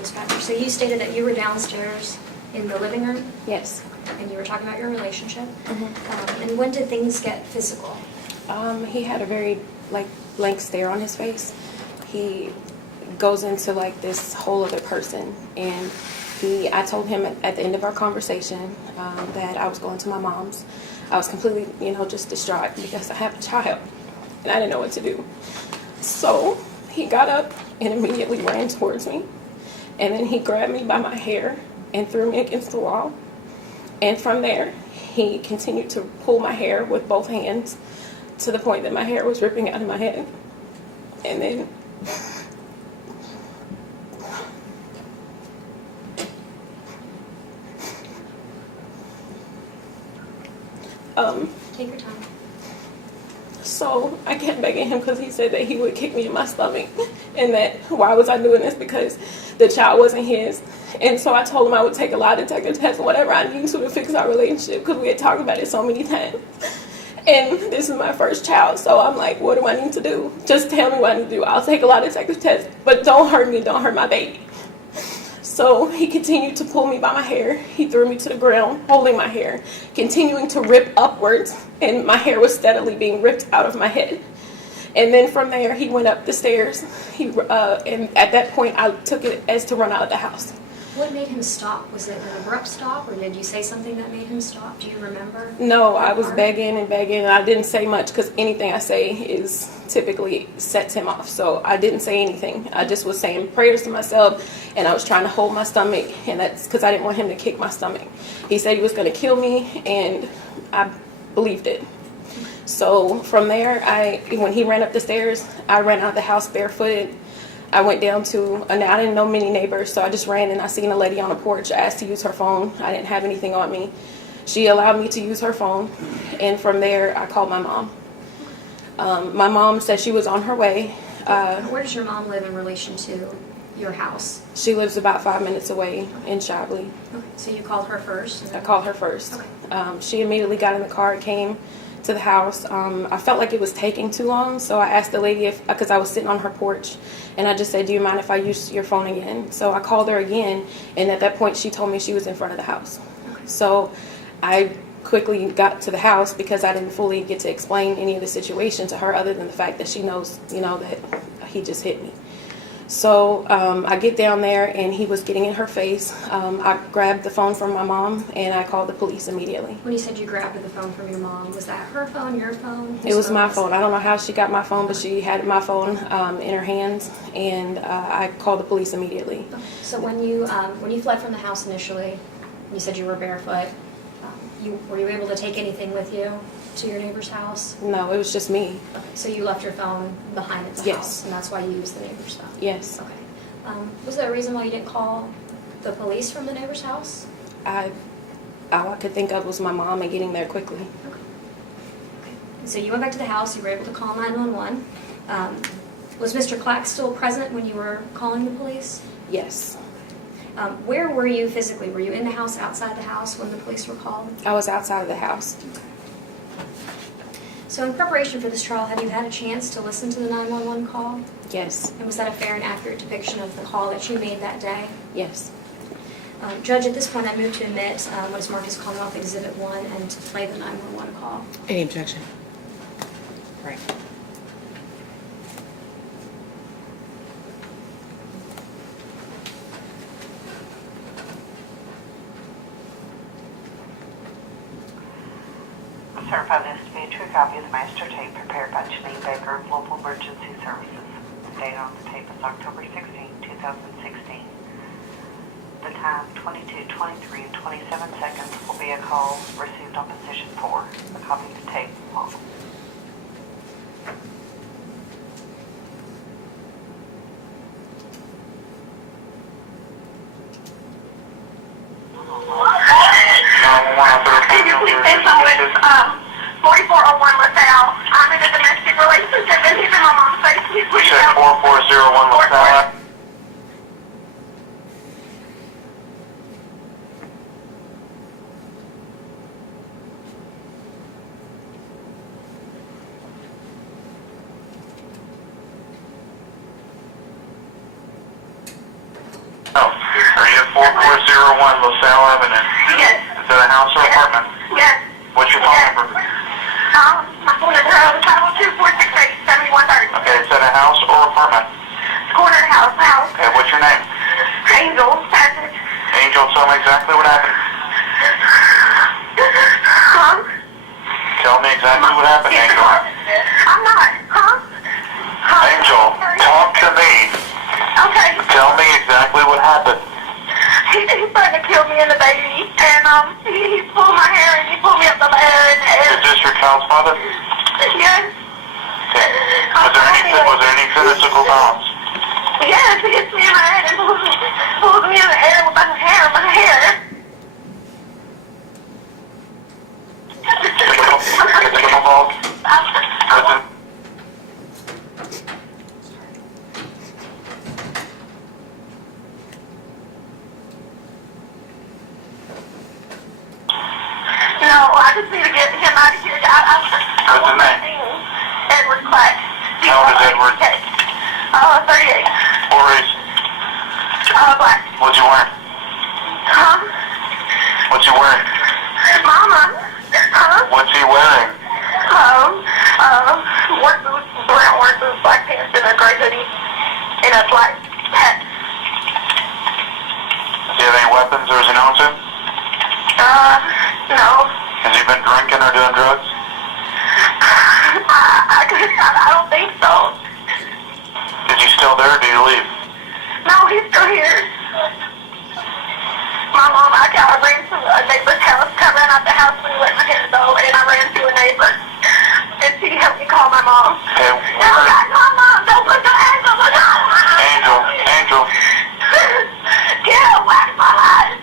dispatcher. So you stated that you were downstairs in the living room? Yes. And you were talking about your relationship. Mm-hmm. And when did things get physical? He had a very blank stare on his face. He goes into this whole other person, and I told him at the end of our conversation that I was going to my mom's. I was completely, just distraught because I have a child and I didn't know what to do. So he got up and immediately ran towards me, and then he grabbed me by my hair and threw me against the wall. And from there, he continued to pull my hair with both hands to the point that my hair was ripping out of my head. And then Take your time. so I kept begging him because he said that he would kick me in my stomach, and that why was I doing this, because the child wasn't his. And so I told him I would take a lie detector test or whatever I need to fix our relationship, because we had talked about it so many times. And this is my first child, so I'm like, what do I need to do? Just tell me what I need to do. I'll take a lie detector test, but don't hurt me, don't hurt my baby. So he continued to pull me by my hair. He threw me to the ground, holding my hair, continuing to rip upwards, and my hair was steadily being ripped out of my head. And then from there, he went up the stairs. And at that point, I took it as to run out of the house. What made him stop? Was it an abrupt stop, or did you say something that made him stop? Do you remember? No, I was begging and begging, and I didn't say much because anything I say is typically sets him off. So I didn't say anything. I just was saying prayers to myself, and I was trying to hold my stomach, and that's because I didn't want him to kick my stomach. He said he was going to kill me, and I believed it. So from there, when he ran up the stairs, I ran out of the house barefooted. I went down to, and I didn't know many neighbors, so I just ran and I seen a lady on the porch. I asked to use her phone. I didn't have anything on me. She allowed me to use her phone, and from there, I called my mom. My mom said she was on her way. Where does your mom live in relation to your house? She lives about 5 minutes away in Shibley. Okay, so you called her first? I called her first. Okay. She immediately got in the car and came to the house. I felt like it was taking too long, so I asked the lady because I was sitting on her porch, and I just said, do you mind if I use your phone again? So I called her again, and at that point she told me she was in front of the house. Okay. So I quickly got to the house because I didn't fully get to explain any of the situation to her other than the fact that she knows, that he just hit me. So I get down there, and he was getting in her face. I grabbed the phone from my mom, and I called the police immediately. When you said you grabbed the phone from your mom, was that her phone, your phone? It was my phone. I don't know how she got my phone, but she had my phone in her hands, and I called the police immediately. So when you fled from the house initially, you said you were barefoot. Were you able to take anything with you to your neighbor's house? No, it was just me. Okay, so you left your phone behind at the Yes. house, and that's why you used the neighbor's phone? Yes. Okay. Was there a reason why you didn't call the police from the neighbor's house? All I could think of was my mom and getting there quickly. Okay. So you went back to the house, you were able to call 911. Was Mr. Clack still present when you were calling the police? Yes. Where were you physically? Were you in the house, outside the house when the police were called? I was outside of the house. So in preparation for this trial, have you had a chance to listen to the 911 call? Yes. And was that a fair and accurate depiction of the call that you made that day? Yes. Judge, at this point, I move to admit what is marked as Commonwealth Exhibit 1 and to play the 911 call. Any objection? Right. Certify this to be a true copy of the master tape prepared by Janine Baker of Global Emergency Services. The date on the tape is October 16, 2016. The time, 22:23 and 27 seconds, will be a call received on position 4. A copy of the tape will follow. Can you please say so with 4401 LaSalle? I'm in a domestic relationship and he's in my mom's face. Can you please Check 4401 LaSalle. Oh. 4401 LaSalle Avenue. Yes. Is that a house or apartment? Yes. What's your phone number? My phone number is 502-468-7130. Okay, is that a house or apartment? Corner house. Okay, what's your name? Angel. Passage. Angel, tell me exactly what happened. Tell me exactly what happened, Angel. I'm not. Angel, talk to me. Okay. Tell me exactly what happened. He tried to kill me and the baby, and he pulled my hair and he pulled me up the ladder and Is this your child's father? yes. Okay. Was there any physical violence? Yes, he hits me in my head and pulls me in the air with my hair. Physical violence? No, I just need to get him out of here. I What's his want my name? thing. Edward Clack. How old is Edward? 38. What race? Black. What's he wearing? What's he wearing? Mama. What's he wearing? Work boots, brown work boots, black pants, and a gray hoodie, and a black hat. Does he have any weapons or is he known to? No. Has he been drinking or doing drugs? I don't think so. Is he still there or did he leave? No, he's still here. My mom, I ran to a neighbor's house. I ran out the house when he let my hair go, and I ran to a neighbor. And she helped me call my mom. Okay, Don't put your hands on my mom. Angel. Yeah, whack my life.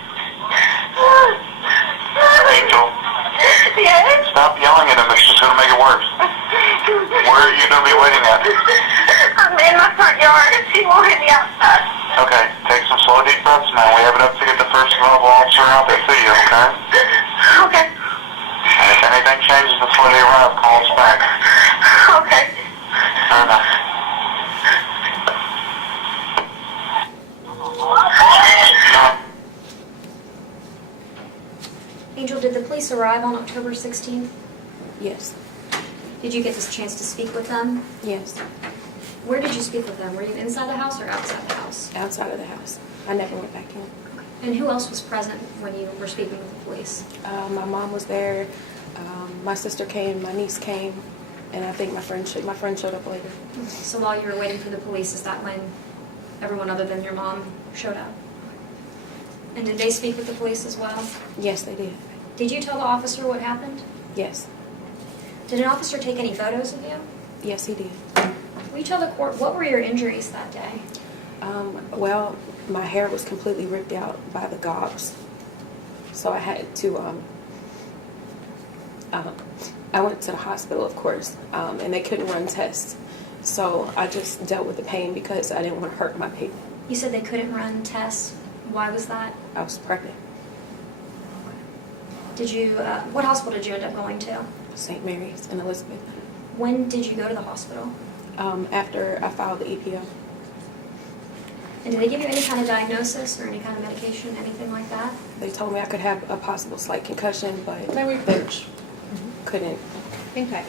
Angel, Yes. stop yelling at him. It's just going to make it worse. Where are you going to be waiting at? I'm in my front yard, and she won't hit me outside. Okay, take some slow deep breaths now. We have it up to get the first level officer out there to you, okay? Okay. And if anything changes before they arrive, call us back. Okay. Fair enough. Angel, did the police arrive on October 16th? Yes. Did you get this chance to speak with them? Yes. Where did you speak with them? Were you inside the house or outside the house? Outside of the house. I never went back in. And who else was present when you were speaking with the police? My mom was there. My sister came. My niece came. And I think my friend showed up later. So while you were waiting for the police, is that when everyone other than your mom showed up? And did they speak with the police as well? Yes, they did. Did you tell the officer what happened? Yes. Did an officer take any photos of you? Yes, he did. Will you tell the court, what were your injuries that day? Well, my hair was completely ripped out by the gobs. So I had to, I went to the hospital, of course, and they couldn't run tests. So I just dealt with the pain because I didn't want to hurt my baby. You said they couldn't run tests. Why was that? I was pregnant. Did you, what hospital did you end up going to? St. Mary's in Elizabeth. When did you go to the hospital? After I filed the EPO. And did they give you any kind of diagnosis or any kind of medication, anything like that? They told me I could have a possible slight concussion, but Let me they couldn't. Impact.